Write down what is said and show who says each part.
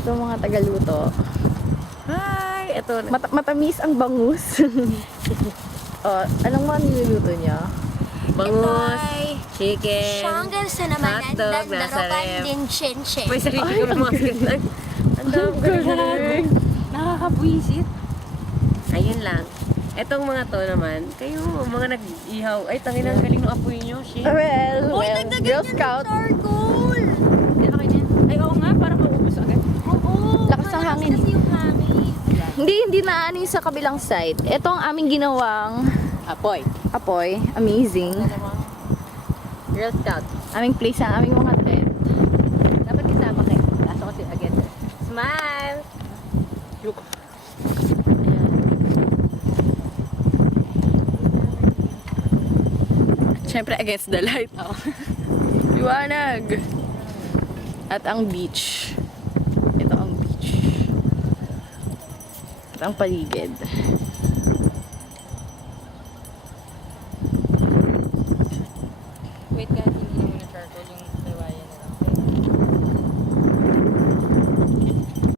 Speaker 1: Ito mga tagaluto.
Speaker 2: Hi! Ito.
Speaker 1: Mat- matamis ang bangus. oh, anong mga niluluto niya?
Speaker 2: Bangus, chicken,
Speaker 3: Siyanggan sa naman
Speaker 2: hotdog, nasa ref.
Speaker 3: din chin chin.
Speaker 2: May sarili ko ng mga skin. Ang dami. Nakakabwisit. Ayun lang. Etong mga to naman, kayo mga nag-ihaw. Ay, tangin ang galing ng apoy nyo. Shit.
Speaker 1: Well, well,
Speaker 3: dagdagan
Speaker 1: Girl Scout. Hindi, hindi na yung sa kabilang side. Ito ang aming ginawang
Speaker 2: Apoy.
Speaker 1: apoy. Amazing.
Speaker 2: Girl Scout.
Speaker 1: Aming place ang aming mga tent.
Speaker 2: Dapat kasama kayo. Kaso kasi agad. Smile! Look. Ayan.
Speaker 1: Siyempre against the light.
Speaker 2: Oo.
Speaker 1: Liwanag! At ang beach. Ito ang beach. At ang paligid.